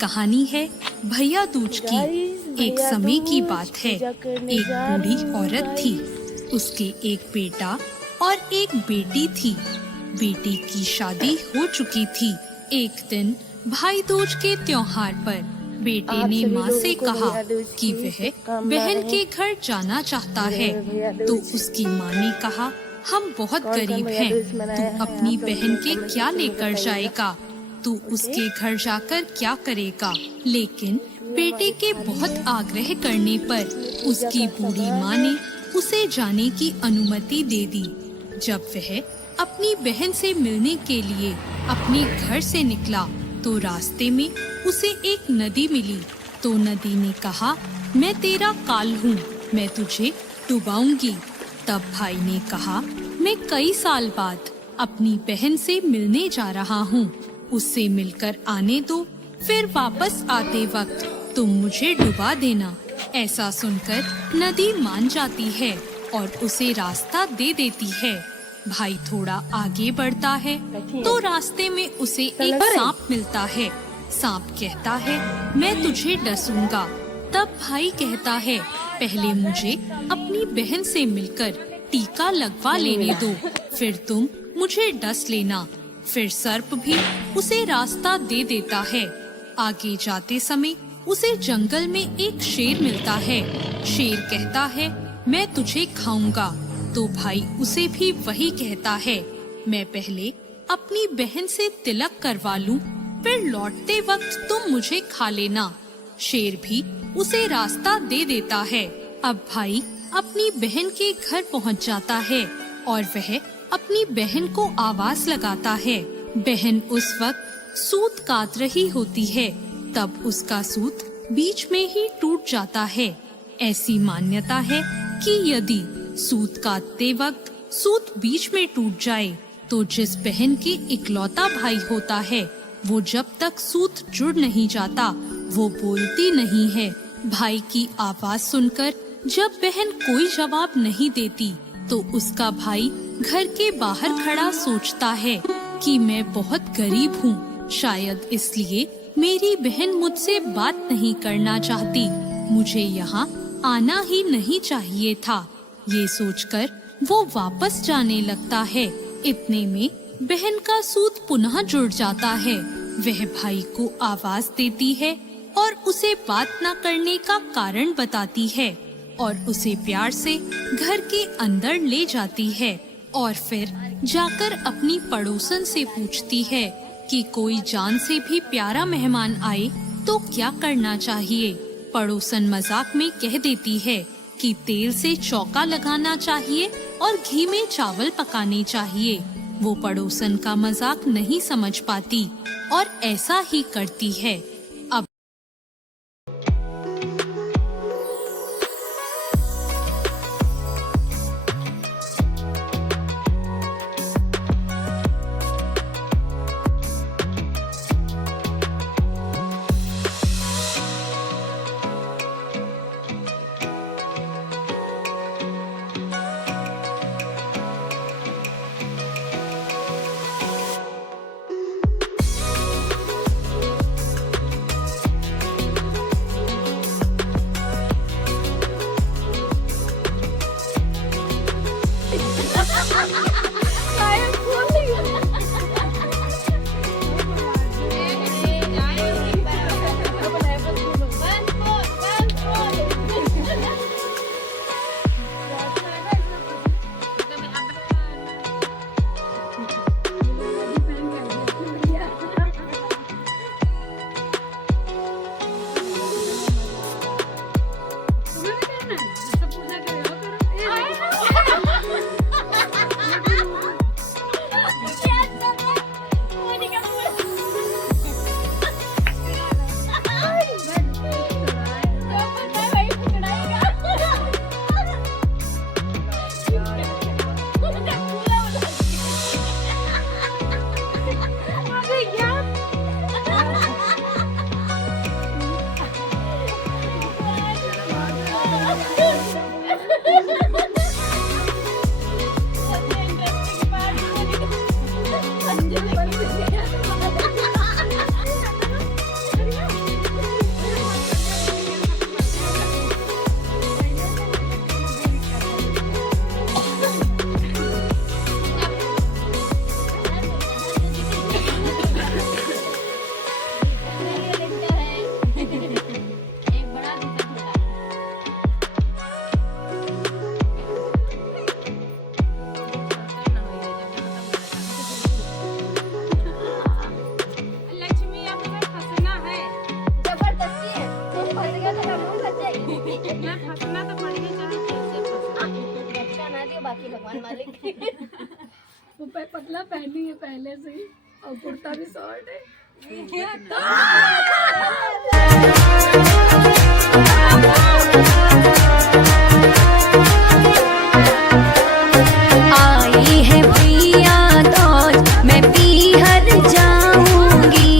कहानी है भैया दूज की। एक समय की बात है, एक बूढ़ी औरत थी। उसके एक बेटा और एक बेटी थी। बेटी की शादी हो चुकी थी। एक दिन भाई दूज के त्योहार पर बेटे ने माँ से कहा कि वह बहन के घर जाना चाहता है। तो उसकी माँ ने कहा, हम बहुत गरीब हैं, तू अपनी बहन के क्या लेकर जाएगा? तू उसके घर जाकर क्या करेगा? लेकिन बेटे के बहुत आग्रह करने पर उसकी बूढ़ी माँ ने उसे जाने की अनुमति दे दी। जब वह अपनी बहन से मिलने के लिए अपने घर से निकला तो रास्ते में उसे एक नदी मिली। तो नदी ने कहा, मैं तेरा काल हूँ, मैं तुझे डुबाऊंगी। तब भाई ने कहा, मैं कई साल बाद अपनी बहन से मिलने जा रहा हूँ, उससे मिलकर आने दो, फिर वापस आते वक्त तुम मुझे डुबा देना। ऐसा सुनकर नदी मान जाती है और उसे रास्ता दे देती है। भाई थोड़ा आगे बढ़ता है तो रास्ते में उसे एक सांप मिलता है। सांप कहता है, मैं तुझे डसूंगा। तब भाई कहता है, पहले मुझे अपनी बहन से मिलकर टीका लगवा लेने दो, फिर तुम मुझे डस लेना। फिर सर्प भी उसे रास्ता दे देता है। आगे जाते समय उसे जंगल में एक शेर मिलता है। शेर कहता है, मैं तुझे खाऊंगा। तो भाई उसे भी वही कहता है, मैं पहले अपनी बहन से तिलक करवा लूं, फिर लौटते वक्त तुम मुझे खा लेना। शेर भी उसे रास्ता दे देता है। अब भाई अपनी बहन के घर पहुंच जाता है और वह अपनी बहन को आवाज लगाता है। बहन उस वक्त सूत काट रही होती है। तब उसका सूत बीच में ही टूट जाता है। ऐसी मान्यता है कि यदि सूत काटते वक्त सूत बीच में टूट जाए तो जिस बहन के इकलौता भाई होता है वो जब तक सूत जुड़ नहीं जाता वो बोलती नहीं है। भाई की आवाज सुनकर जब बहन कोई जवाब नहीं देती तो उसका भाई घर के बाहर खड़ा सोचता है कि मैं बहुत गरीब हूँ, शायद इसलिए मेरी बहन मुझसे बात नहीं करना चाहती, मुझे यहाँ आना ही नहीं चाहिए था। ये सोचकर वो वापस जाने लगता है। इतने में बहन का सूत पुनः जुड़ जाता है। वह भाई को आवाज देती है और उसे बात न करने का कारण बताती है और उसे प्यार से घर के अंदर ले जाती है और फिर जाकर अपनी पड़ोसन से पूछती है कि कोई जान से भी प्यारा मेहमान आए तो क्या करना चाहिए। पड़ोसन मजाक में कह देती है कि तेल से चौका लगाना चाहिए और घी में चावल पकाने चाहिए। वो पड़ोसन का मजाक नहीं समझ पाती और ऐसा ही करती है। अब पतला पहनी है पहले से ही और कुर्ता भी शॉर्ट है। आई है भैया दौज मैं पीहर जाऊंगी,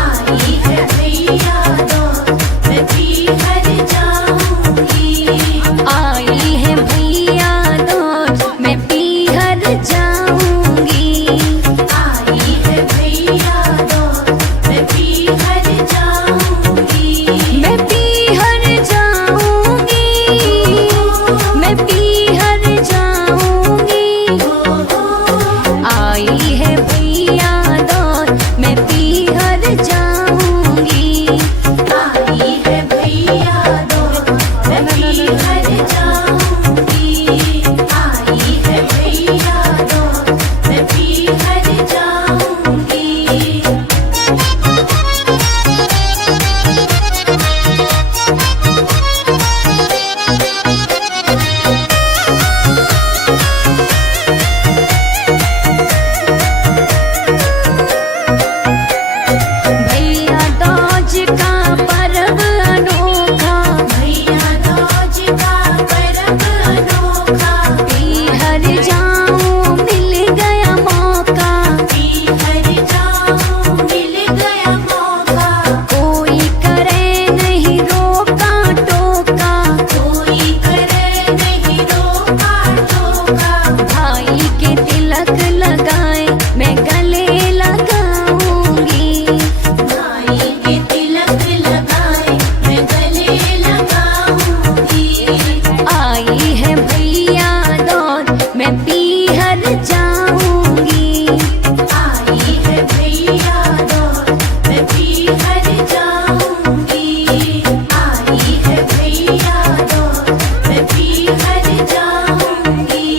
आई है भैया दौज मैं पीहर जाऊंगी, आई है भैया दौज मैं पीहर जाऊंगी, आई है भैया दौज मैं पीहर जाऊंगी, मैं पीहर जाऊंगी, मैं पीहर जाऊंगी, आई है भैया दौर मैं पीहर जाऊंगी, आई है भैया दौर मैं पीहर जाऊंगी, आई है भैया दौर मैं पीहर जाऊंगी। भैया दौज का पर्व अनोखा, भैया दौज का पर्व अनोखा, पीहर जाऊं मिल गया मौका, पीहर जाऊं मिल गया मौका, कोई करे नहीं रोका टोका, कोई करे नहीं रोका टोका, भाई के तिलक लगाए मैं गले लगाऊंगी, भाई के तिलक लगाए मैं गले लगाऊंगी, आई है भैया दौर मैं पीहर जाऊंगी, आई है भैया दौर मैं पीहर जाऊंगी, आई है भैया दौर मैं पीहर जाऊंगी।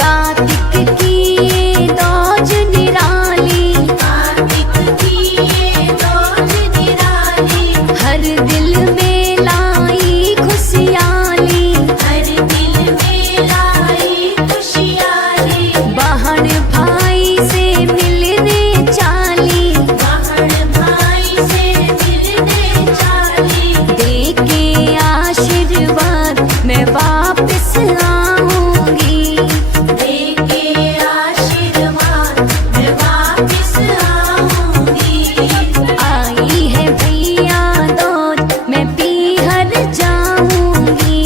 कार्तिक की ये दौज निराली, कार्तिक की ये दौज निराली, हर दिल में लाई खुशहाली, हर दिल में लाई खुशहाली, बहन भाई से मिलने चाली, बहन भाई से मिलने चाली, दे के आशीर्वाद मैं वापस आऊंगी, दे के आशीर्वाद मैं वापस आऊंगी, आई है भैया दौर मैं पीहर जाऊंगी,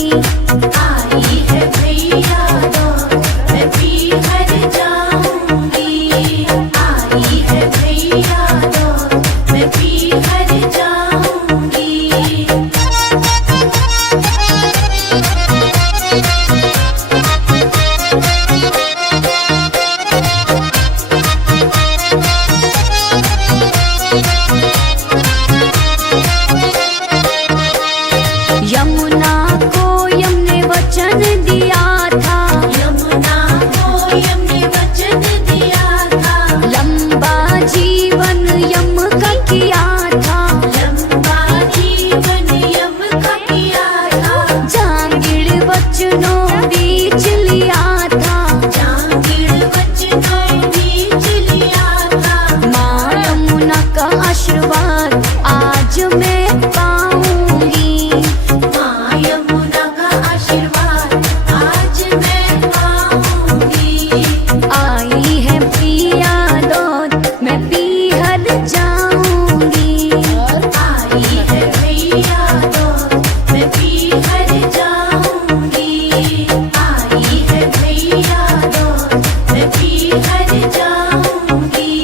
आई है भैया दौर मैं पीहर जाऊंगी, आई है भैया दौर मैं पीहर जाऊंगी। यमुना को यम ने वचन दिया था, यमुना को यम ने वचन दिया था, लंबा जीवन यम का किया था, लंबा जीवन यम का किया था, जांगिड़ वचनों बीच लिया था, जांगिड़ वचनों बीच लिया था, माँ यमुना का आशीर्वाद आज मैं पाऊंगी, माँ यमुना का आशीर्वाद आज मैं पाऊंगी, आई है भैया दौर मैं पीहर जाऊंगी, आई है भैया दौर मैं पीहर जाऊंगी, आई है भैया दौर मैं पीहर जाऊंगी।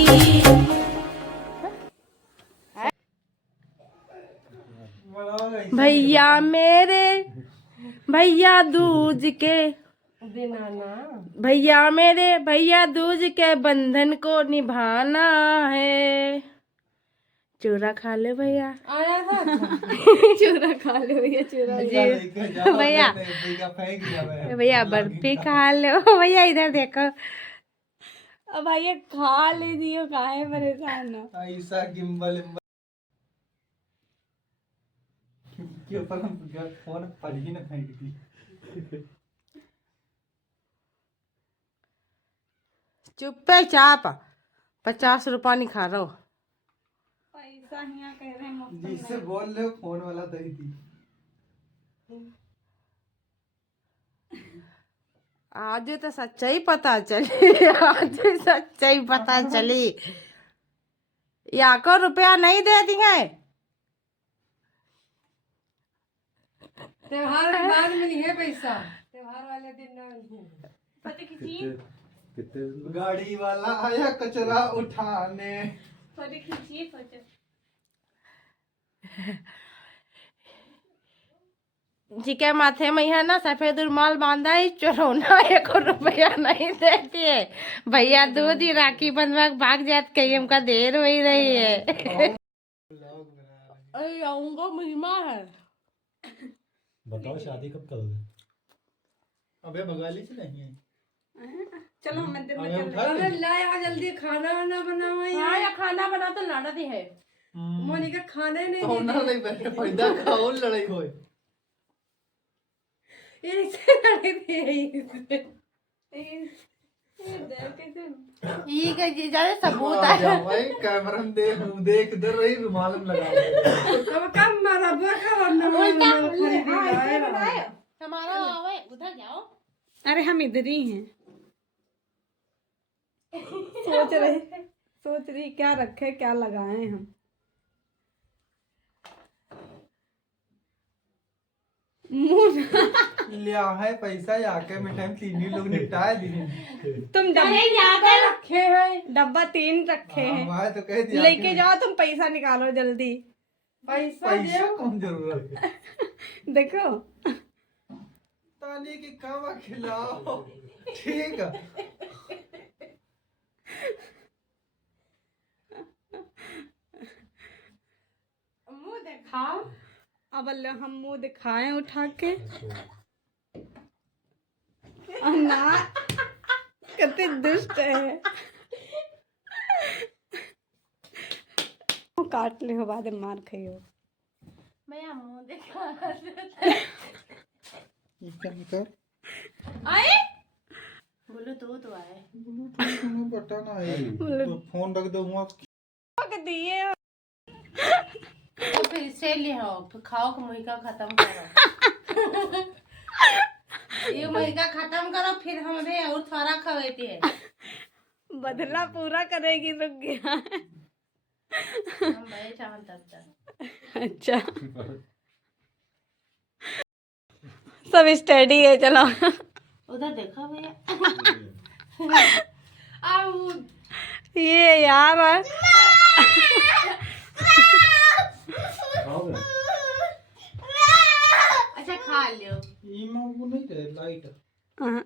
भैया मेरे भैया दूज के भैया मेरे भैया दूज के बंधन को निभाना है। चूरा खा ले भैया। आया था चूरा खा ले भैया, चूरा भैया भैया बर्फी खा लो भैया, इधर देखो अब भैया खा लीजिए, काहे परेशान हो। ऐसा गिम्बल के ऊपर हम फोन पढ़ ही ना फेंक दी। चुपचाप 50 रुपया नहीं खा रहा हो। पैसा यहाँ कह रहे हैं मुफ्त जिससे बोल रहे हो फोन वाला दही थी। आज तो सच्चाई पता चली, आज सच्चाई पता चली। या को रुपया नहीं दे दिए। त्योहार के बाद मिली है पैसा, त्योहार वाले दिन ना मिली है। गाड़ी वाला आया कचरा उठाने। Photo खींचिए, photo. जी के माथे में है ना सफेद रुमाल बांधा है, चोरौना 1 रुपया नहीं देती है। भैया दूध ही राखी बंधवा के भाग जात, कहीं हमका देर हो ही रही है। अरे आऊंगा, महिमा है। बताओ शादी कब करोगे? अबे बगाली से नहीं है। चलो मंदिर में अबे चल उठा ले। अरे लाया जल्दी खाना वाना बनाओ हाँ, या खाना बना तो लाना दी है। मोनिका खाने नहीं होना नहीं बैठे पैदा खाओ लड़ाई होए। ये इससे लड़ी थी इससे। ये देख कैसे ठीक है जी, जाने सबूत आ है। जाओ भाई, कैमरा में देख इधर रही रुमाल में लगा दे। अब कम मारा बखा और उल्टा नमक हमारा आवे उधर जाओ। अरे हम इधर ही हैं। सोच रही क्या रखे क्या लगाए हम। मुंह लिया है पैसा आके में टाइम 3 लोग निपटाए दिए। तुम डब्बा रखे हैं, डब्बा 3 रखे हैं। भाई तो कह दिया लेके जाओ, तुम पैसा निकालो जल्दी। पैसा कौन जरूरत है। देखो ताली की कावा खिलाओ। ठीक है। मुंह दिखाओ। अब हम मुंह दिखाएं उठा के। ना कितने दुष्ट है। काट ले हो, बाद में मार खाइयो। मैं मुंह दिखा। कर आए बोलो तो आए। बटन आए तो फोन रख दो वहाँ। दिए तो फिर से ले आओ, फिर खाओ कि मुहिका खत्म करो। ये मुहिका खत्म करो, फिर हमें और थोड़ा खवेती है। बदला पूरा करेगी, रुक गया। हम भाई चावल तब तक। अच्छा सब स्टडी है, चलो। उधर देखा भैया। अब ये यार खाओगे? अच्छा खा लियो। वो नहीं रहे लाइट। हाँ।